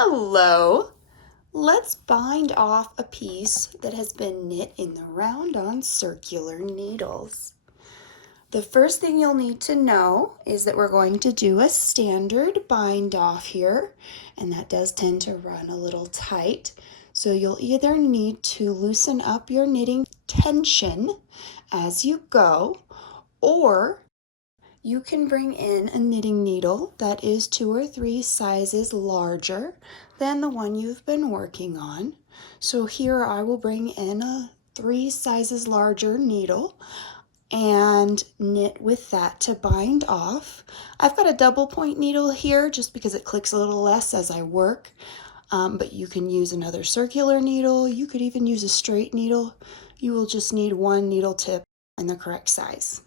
Hello! Let's bind off a piece that has been knit in the round on circular needles. The first thing you'll need to know is that we're going to do a standard bind off here, and that does tend to run a little tight. So you'll either need to loosen up your knitting tension as you go, or you can bring in a knitting needle that is 2 or 3 sizes larger than the one you've been working on. So here I will bring in a 3 sizes larger needle and knit with that to bind off. I've got a double point needle here just because it clicks a little less as I work, but you can use another circular needle. You could even use a straight needle. You will just need one needle tip and the correct size.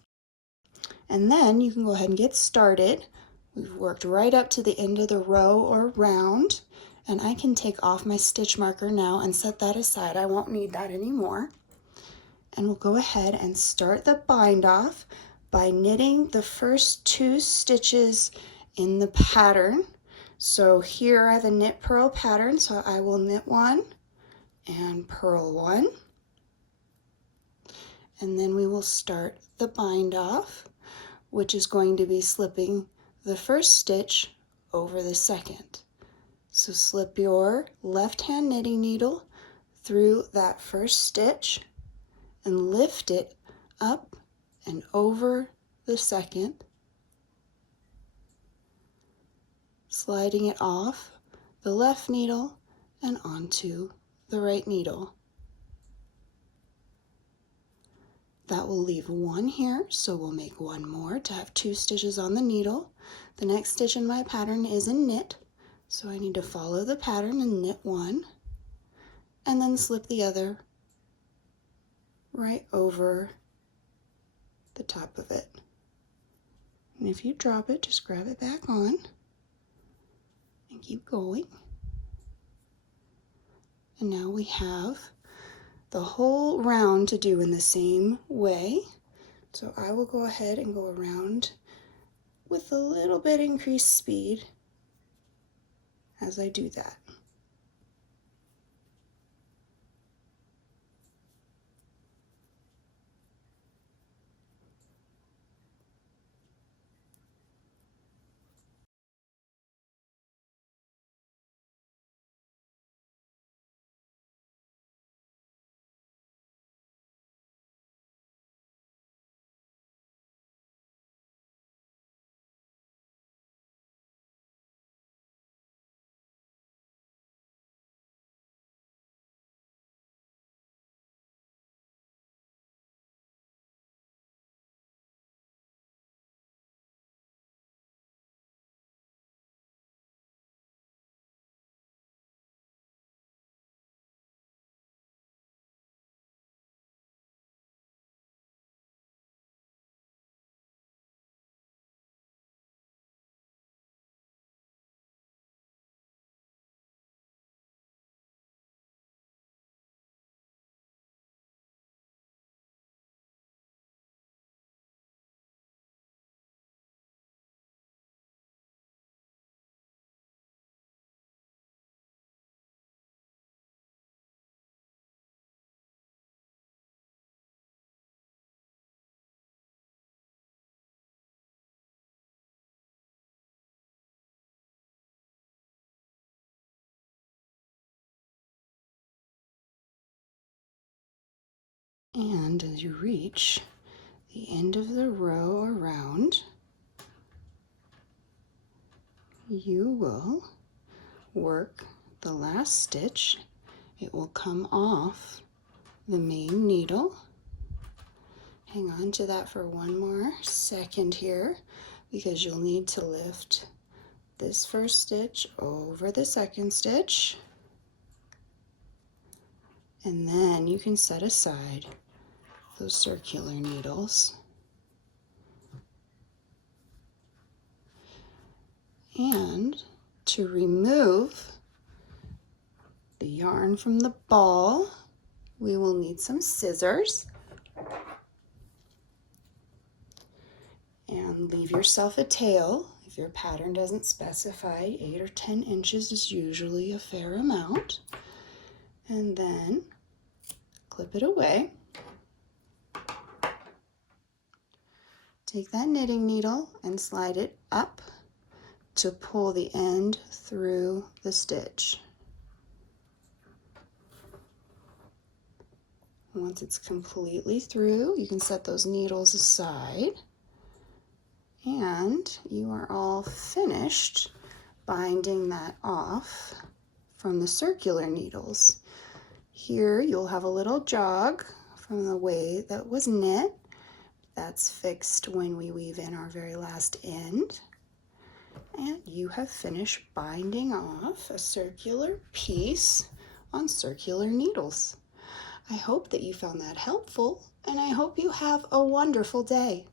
And then you can go ahead and get started. We've worked right up to the end of the row or round, and I can take off my stitch marker now and set that aside. I won't need that anymore. And we'll go ahead and start the bind off by knitting the first 2 stitches in the pattern. So here I have a knit purl pattern, so I will knit 1 and purl 1. And then we will start the bind off, which is going to be slipping the first stitch over the second. So slip your left hand knitting needle through that first stitch and lift it up and over the second, sliding it off the left needle and onto the right needle. That will leave 1 here, so we'll make 1 more to have 2 stitches on the needle. The next stitch in my pattern is a knit, so I need to follow the pattern and knit 1, and then slip the other right over the top of it. And if you drop it, just grab it back on and keep going. And now we have the whole round to do in the same way. So I will go ahead and go around with a little bit increased speed as I do that. And as you reach the end of the row or round, you will work the last stitch. It will come off the main needle. Hang on to that for 1 more second here, because you'll need to lift this first stitch over the second stitch, and then you can set aside those circular needles. And to remove the yarn from the ball, we will need some scissors. And leave yourself a tail If your pattern doesn't specify, 8 or 10 inches is usually a fair amount. And then clip it away. Take that knitting needle and slide it up to pull the end through the stitch. Once it's completely through, you can set those needles aside, and you are all finished binding that off from the circular needles. Here you'll have a little jog from the way that was knit. That's fixed when we weave in our very last end. And you have finished binding off a circular piece on circular needles. I hope that you found that helpful, and I hope you have a wonderful day.